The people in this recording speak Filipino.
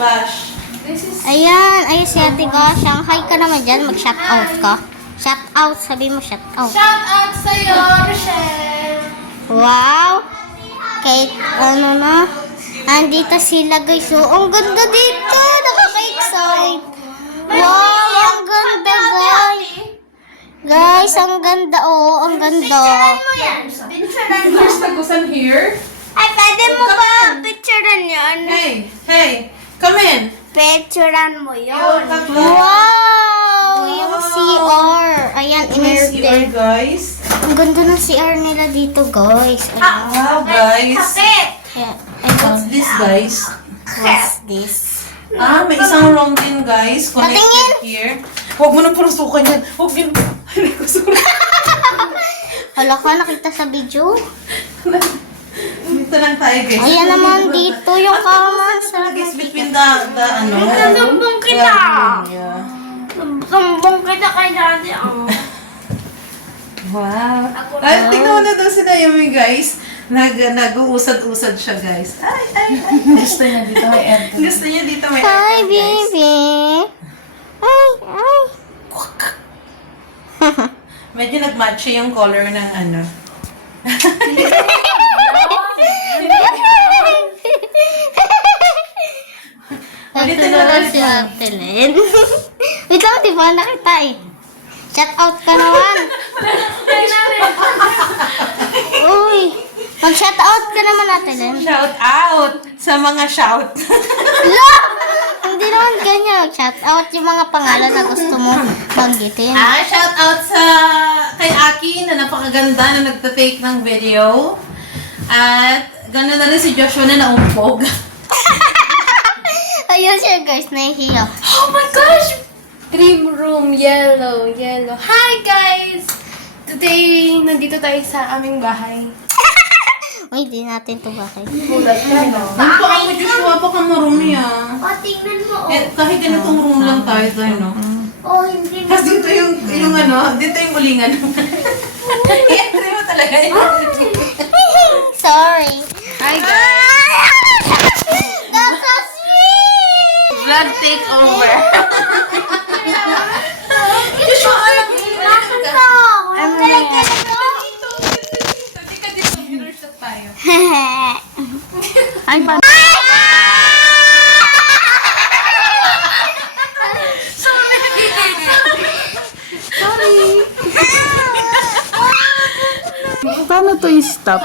Bash. Ayan, ay si Ate Gosh. Hi ka naman dyan. Mag-shout out ka. Shout out. Sabi mo shout out. Shout out sa'yo, Rochelle! Wow! Kahit ano na. Andito sila guys. So, ang ganda dito. Nakaka-excite. Wow! Ang ganda guys. Guys, ang ganda. Oh, ang ganda. Ano yan? Picturean mo. There's tagusan here. Ay, pwede mo ba picturean yan? Hey, come in. Picturean mo yun. Wow! Yung CR. Ayan, Here's your in guys. Ang ganda ng CR nila dito guys. Ayan. Wow, guys. Kapit! Ayan. What's this, guys? What's this? May isang room din, guys. Patingin! Connected here. Huwag mo nang pursukan yan. Huwag yun. Ay, sorry. Hala ka, nakita sa video. Dito lang tayo, guys. Ayan naman dito yung kama sa Guys, between the ano. Nasumbong kita! Yeah. Sumbong kita kay daddy. Wow. Ay, tingnan mo na daw si Naomi, guys. Nag-uusad-usad siya, guys. Ay. Gusto niya dito may aircon. Gusto niya dito may Hi, aircon, guys. baby. Ay. Medyo nag-match yung color ng ano. Ito na si Ate Len. Ikaw, di ba nakita eh? Shout out ka naman. Uy. Mag-shout out ka naman, Ate Len. Shout out sa mga shout. La! Hindi naman ganyan. Mag-shout out yung mga pangalan na gusto mo banggitin. Shout out sa kay Aki na napakaganda na nagta-take ng video. At gano'n na rin si Joshua na naumpog. Ayun siya guys, nahihiya. Oh my gosh! Dream room, yellow. Hi guys! Today, nandito tayo sa aming bahay. Uy, di natin ito bakit. Bulat na, no? Baka mo Joshua, baka marumi ah. O, tingnan mo. Kahit ganitong room lang tayo doon, no? Oh, hindi mo. Tapos dito yung ano, dito yung ulingan. I-entry mo talaga yun. Sorry. Hi guys! That's so sweet! Vlog takeover. Joshua, ayaw mo. Ano na yan? Halika dito, mirror shot tayo. Ay, pa. Paano to i-stop?